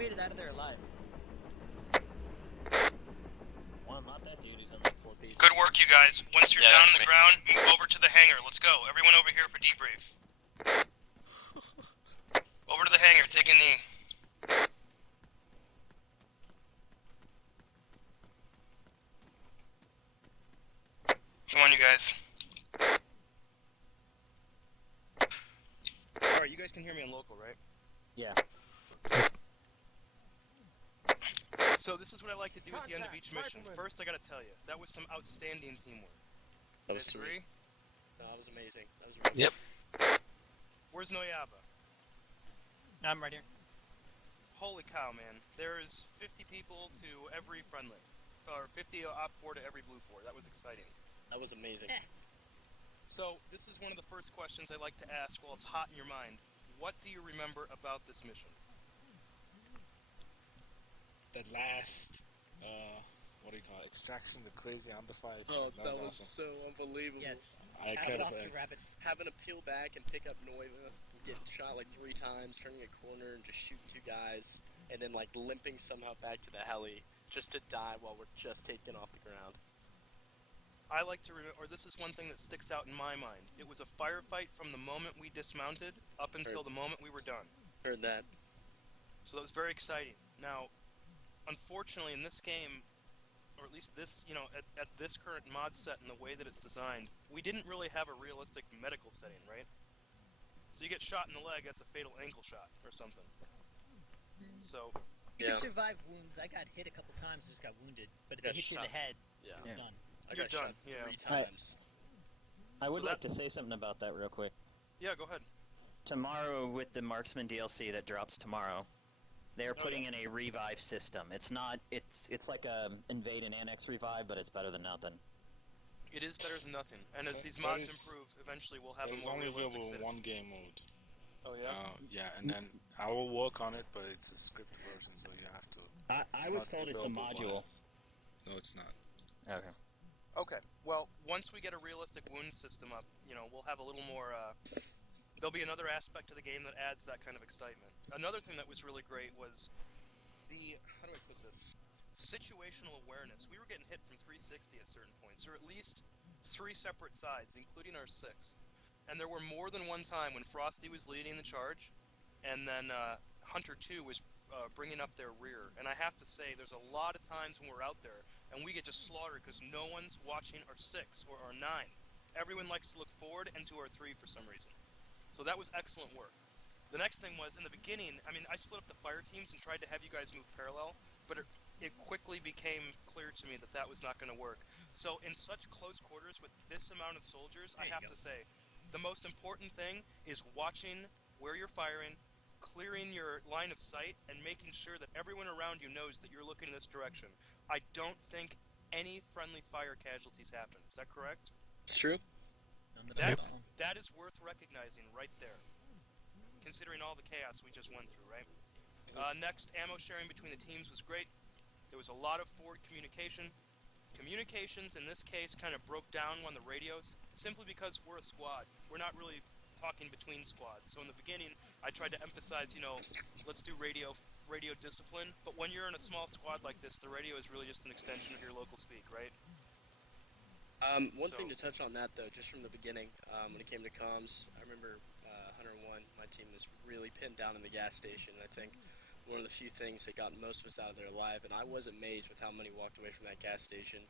made it out of there alive? Well, not that dude who's in like 4 pieces. Good work, you guys. Once you're down on the ground, move over to the hangar. Let's go. Everyone over here for debrief. Over to the hangar, take a knee. Come on, you guys. Alright, you guys can hear me on local, right? Yeah. So this is what I like to do at the end of each mission. First, I gotta tell you, that was some outstanding teamwork. That was sweet. That was amazing. That was really Yep. Where's Noyaba? I'm right here. Holy cow, man. There's 50 people to every friendly. Or 50 op 4 to every blue 4. That was exciting. That was amazing. So, this is one of the first questions I like to ask while it's hot in your mind. What do you remember about this mission? That last, what do you call it, extraction, the crazy amplified. Oh, that was awesome. so unbelievable. Yes. I kind of Having to peel back and pick up Noiva, getting shot like 3 times, turning a corner and just shooting 2 guys, and then like limping somehow back to the heli just to die while we're just taking off the ground. I like to remember, or this is one thing that sticks out in my mind. It was a firefight from the moment we dismounted up until the moment we were done. Heard that. So that was very exciting. Now, unfortunately in this game, or at least this, you know, at this current mod set and the way that it's designed, we didn't really have a realistic medical setting, right? So you get shot in the leg, that's a fatal ankle shot or something. So... You can survive wounds. I got hit a couple times, just got wounded. But if it hit you in the head, you're done. I got shot 3 times. I would like to say something about that real quick. Yeah, go ahead. Tomorrow, with the Marksman DLC that drops tomorrow, they're putting in a revive system. It's not. It's like a invade and annex revive, but it's better than nothing. It is better than nothing. And as these mods improve, eventually we'll have a more realistic available system. 1 game mode. Oh yeah. Yeah, and then I will work on it, but it's a script version, so you have to. I was told it's a module. No, it's not. Okay. Okay, well, once we get a realistic wound system up, you know, we'll have a little more, there'll be another aspect to the game that adds that kind of excitement. Another thing that was really great was the, how do I put this? Situational awareness. We were getting hit from 360 at certain points, or at least 3 separate sides, including our 6. And there were more than one time when Frosty was leading the charge, and then Hunter 2 was bringing up their rear. And I have to say, there's a lot of times when we're out there, and we get just slaughtered because no one's watching our 6 or our 9. Everyone likes to look forward and to our 3 for some reason. So that was excellent work. The next thing was, in the beginning, I mean, I split up the fire teams and tried to have you guys move parallel, but it quickly became clear to me that that was not going to work. So in such close quarters with this amount of soldiers, I have to say, the most important thing is watching where you're firing, clearing your line of sight, and making sure that everyone around you knows that you're looking in this direction. I don't think any friendly fire casualties happen. Is that correct? It's true. That is worth recognizing right there, considering all the chaos we just went through, right? Next, ammo sharing between the teams was great. There was a lot of forward communication. Communications in this case kind of broke down on the radios, simply because we're a squad. We're not really talking between squads. So in the beginning, I tried to emphasize, you know, let's do radio discipline. But when you're in a small squad like this, the radio is really just an extension of your local speak, right? One thing to touch on that, though, just from the beginning, when it came to comms, I remember Hunter 1, my team was really pinned down in the gas station. I think one of the few things that got most of us out of there alive, and I was amazed with how many walked away from that gas station,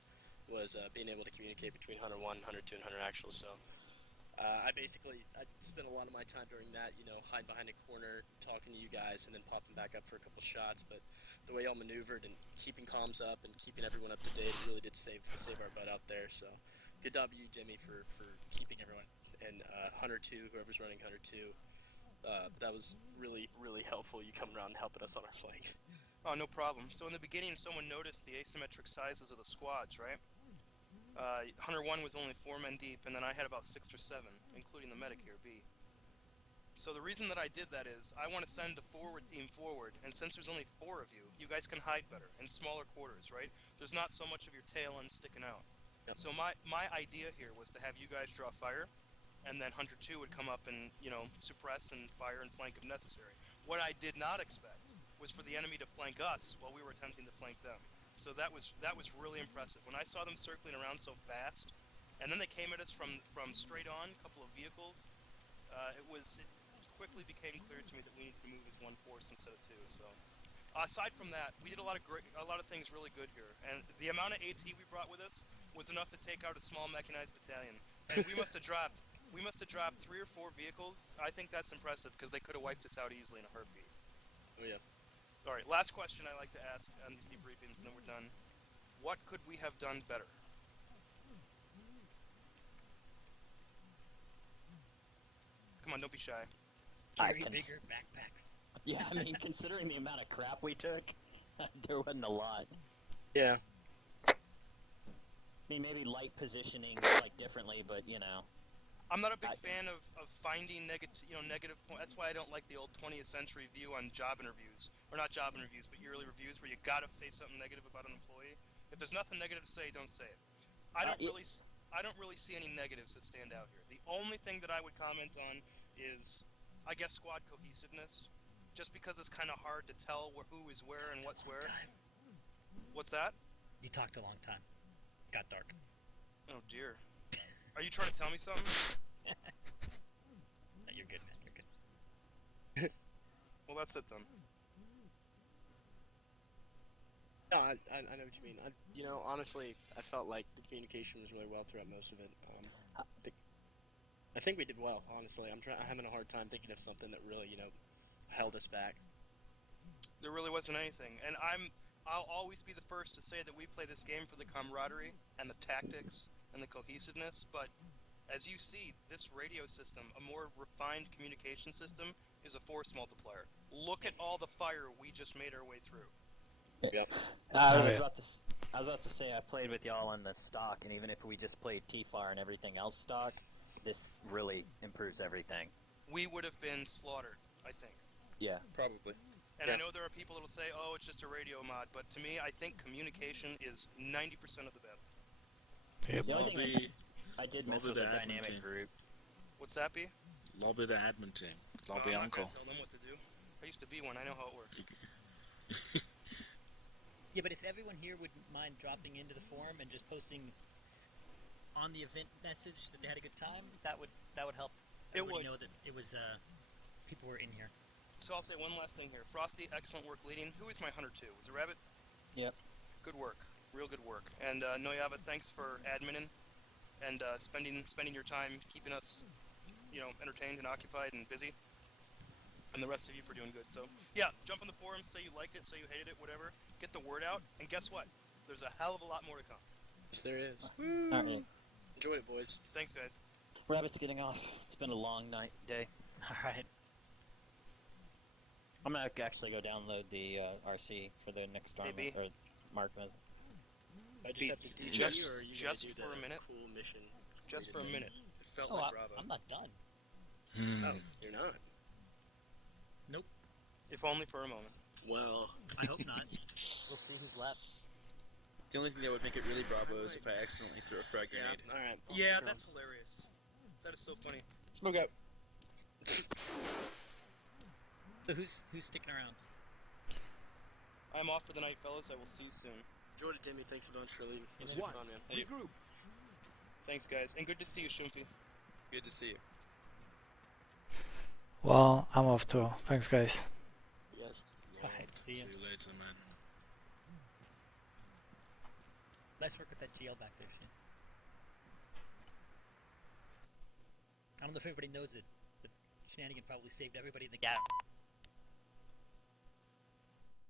was being able to communicate between Hunter 1, Hunter 2, and Hunter Actual. So I spent a lot of my time during that, you know, hide behind a corner, talking to you guys, and then popping back up for a couple shots. But the way y'all maneuvered and keeping comms up and keeping everyone up to date, it really did save our butt out there. So good job to you, Jimmy, for keeping everyone. And Hunter 2, whoever's running Hunter 2, that was really, really helpful. You coming around and helping us on our flank. Oh, no problem. So in the beginning, someone noticed the asymmetric sizes of the squads, right? Hunter 1 was only 4 men deep, and then I had about 6 or 7, including the medic here, B. So the reason that I did that is, I want to send a forward team forward, and since there's only 4 of you, you guys can hide better, in smaller quarters, right? There's not so much of your tail end sticking out. Yep. So my idea here was to have you guys draw fire, and then Hunter 2 would come up and, you know, suppress and fire and flank if necessary. What I did not expect was for the enemy to flank us while we were attempting to flank them. So that was really impressive. When I saw them circling around so fast, and then they came at us from straight on, a couple of vehicles, it quickly became clear to me that we needed to move as one force instead of two. So, aside from that, we did a lot of things really good here, and the amount of AT we brought with us was enough to take out a small mechanized battalion. And we must have dropped 3 or 4 vehicles. I think that's impressive because they could have wiped us out easily in a heartbeat. Oh yeah. All right, last question I like to ask on these debriefings, and then we're done. What could we have done better? Come on, don't be shy. Carry bigger backpacks. Yeah, I mean, considering the amount of crap we took, there wasn't a lot. Yeah. I mean, maybe light positioning like differently, but you know. I'm not a big fan of finding negative points. That's why I don't like the old 20th century view on job interviews, or not job interviews, but yearly reviews, where you gotta say something negative about an employee. If there's nothing negative to say, don't say it. I don't really see any negatives that stand out here. The only thing that I would comment on is, I guess, squad cohesiveness. Just because it's kind of hard to tell who is where and what's where. What's that? You talked a long time. Got dark. Oh dear. Are you trying to tell me something? No, you're good, man. You're good. Well, that's it then. No, I know what you mean. Honestly, I felt like the communication was really well throughout most of it. I think we did well. Honestly, I'm having a hard time thinking of something that really, held us back. There really wasn't anything, and I'll always be the first to say that we play this game for the camaraderie and the tactics and the cohesiveness, but as you see, this radio system, a more refined communication system, is a force multiplier. Look at all the fire we just made our way through. Yep. I was about to say I played with y'all on the stock, and even if we just played T-Fire and everything else stock, this really improves everything. We would have been slaughtered, I think. Yeah. Probably. And Yeah. I know there are people that will say, oh, it's just a radio mod, but to me, I think communication is 90% of the battle. Yep. The only Lobby, thing I did miss lobby was a the admin dynamic team. group. What's that be? lobby the admin team. Lobby I'm not gonna uncle. tell them what to do. I used to be one. I know how it works. Yeah, but if everyone here would mind dropping into the forum and just posting on the event message that they had a good time, that would help It everybody would. know that it was people were in here. So I'll say one last thing here. Frosty, excellent work leading. Who is my hunter too? Was it Rabbit? Yep. Good work. Real good work. And Noyava, thanks for adminning and spending your time keeping us, entertained and occupied and busy. And the rest of you for doing good. So, yeah, jump on the forums, say you liked it, say you hated it, whatever. Get the word out, and guess what? There's a hell of a lot more to come. Yes, there is. All right. Enjoyed it, boys. Thanks, guys. Rabbit's getting off. It's been a long day. All right. I'm gonna actually go download the RC for the next arm Maybe. or Mark Mez. I just have to do just- or are you just gonna do for the a minute. cool mission? Just for a minute. It felt Oh, like Bravo. I'm not done. Oh, you're not. Nope. If only for a moment. Well, I hope not. We'll see who's left. The only thing that would make it really Bravo is if I accidentally threw a frag yeah. grenade. All right. I'll Yeah, stick around. that's hilarious. That is so funny. Smoke out. So who's sticking around? I'm off for the night, fellas. I will see you soon. Enjoyed it, Timmy. Thanks a bunch for leaving. It was What? fun, man. Hey, thanks, guys. And good to see you, Shumfi. Good to see you. Well, I'm off too. Thanks, guys. Yes. Alright, see See ya. you later, man. Nice work with that GL back there, Shane. I don't know if everybody knows it, but Shenanigan probably saved everybody in the gap.